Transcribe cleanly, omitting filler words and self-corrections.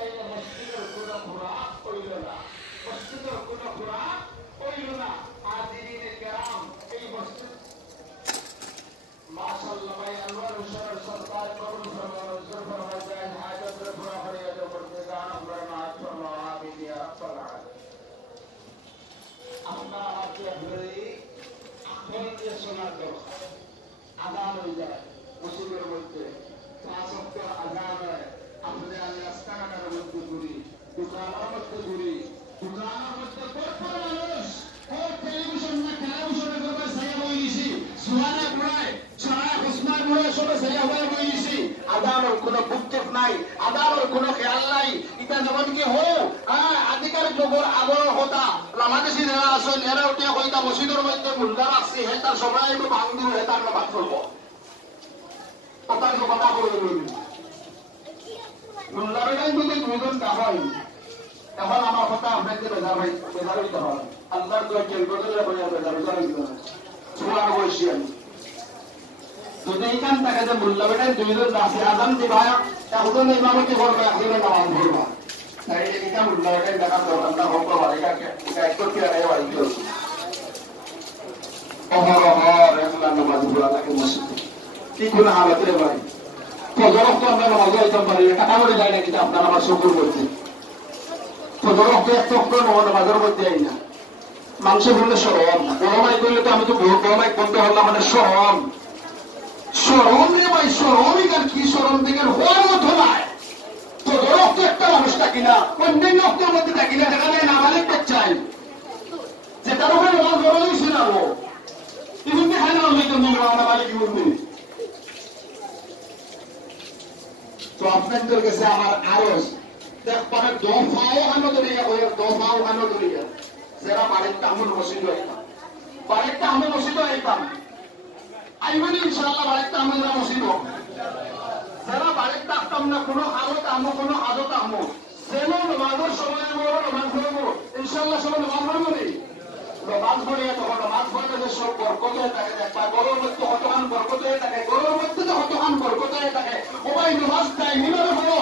তাইলে মসজিদের কোনো খোরাক হইল না, মসজিদের কোনো খোরাক হইল না। হাজিরিনে কেরাম, এই মসজিদ মাশাআল্লাহ ভাই আনোয়ার হোসেনের সরকার কবুল ফরমান, উজ্জ্বল ফরমান, জায়েজ হাজতের পুরা ফরিয়াদ করতে গান ফরমান ফরমান আমিন ইয়া রাব্বাল আলামিন। আমরা আজকে ধরে এখন যে শোনার দরকার, আযান হয়ে যায় মসজিদের মধ্যে, পাঁচ ওয়াক্ত আযান হয়, আমরা রাস্তাঘাটের মধ্যে ঘুরি, দোকানের মধ্যে ঘুরি, দোকানের মধ্যে কত মানুষ, কত টেলিভিশন না টেলিভিশনের উপর ছায়া বই দিছি, সুহানা বুড়ায় ছায়া উসমান বুড়ায় সবে ছায়া হয়ে বই দিছি। আযানের কোনো বুদ্ধেক নাই, আযানের কোনো খেয়াল নাই। এটা যেমন কি হোক আধিকারিক লোকের আগর হতা লামাদেশি যারা আসেন এরা উঠিয়া হইতা মসজিদের মধ্যে মুন্ডা রাখছি, হে তার সবাই একটু ভাঙদিন, হে তার বাদ করবো কথার কথা বলে বলবি মুন্ডাবেটাই যদি দুজন দেখাই। এখন আমার কথা আপনাকে বেজার হইতে হবে, আল্লাহর দোয়া কেন করতে বেজার হইতে হবে। ছোড়া বসি আমি যদি এইখান থাকে যে মুল্লাবেটাই দুইজন আছে আজান দিবা, এখন ইমামতি করবে, আসলে নামাজ পড়বা, তাই এটা মুল্লাবেটাই দেখার দরকার না হোক পারে। এটা এক করতে আগে বাড়ি চলছে অহরহ রেগুলার নামাজ পড়া থাকে মসজিদে, কি কোনো হালতে ভাই ফজরক আমরা নামাজ হইতে পারি, টাকা করে যায় না, কিন্তু আপনার আমার শুকুর করছে ফজরক এক চক্র নামাজের মধ্যে আই না। মাংস বললে সরম, গরমাই করলে তো আমি তো গরমাই করতে হলাম, মানে সরম সরম রে ভাই, সরমই আর কি সরম থেকে হওয়ার মতো নাই। ফজরক তো একটা মানুষ থাকি না, অন্যান্য অক্টের মধ্যে থাকি না, সেখানে নামালিক চাই যেটার ওখানে নামাজ গরমই শোনাবো, কিন্তু হ্যাঁ নামালিক বলবি। তো আপনাদের কাছে আমার আরজ মানে দফাও হানো দরিয়া বই, দফাও হানো দরিয়া যারা বাড়িতে আমল মসজিদ হইতাম, বাড়িতে আমল মসজিদ হইতাম আইবেন ইনশাআল্লাহ, বাড়িতে আমল যারা মসজিদ যারা বাড়িতে আসতাম না, কোনো হালত আমো কোনো আদত আমো যেন নামাজের সময় বড় নামাজ পড়বো ইনশাআল্লাহ, সবাই নামাজ পড়বো নি নামাজ পড়িয়া তখন নামাজ পড়লে যে সব বরকত হয়ে থাকে, একটা গরুর মধ্যে হতখান বরকত হয়ে থাকে, গরুর মধ্যে যে হতখান বরকত হয়ে থাকে, সবাই নামাজ চাই নিবে হলো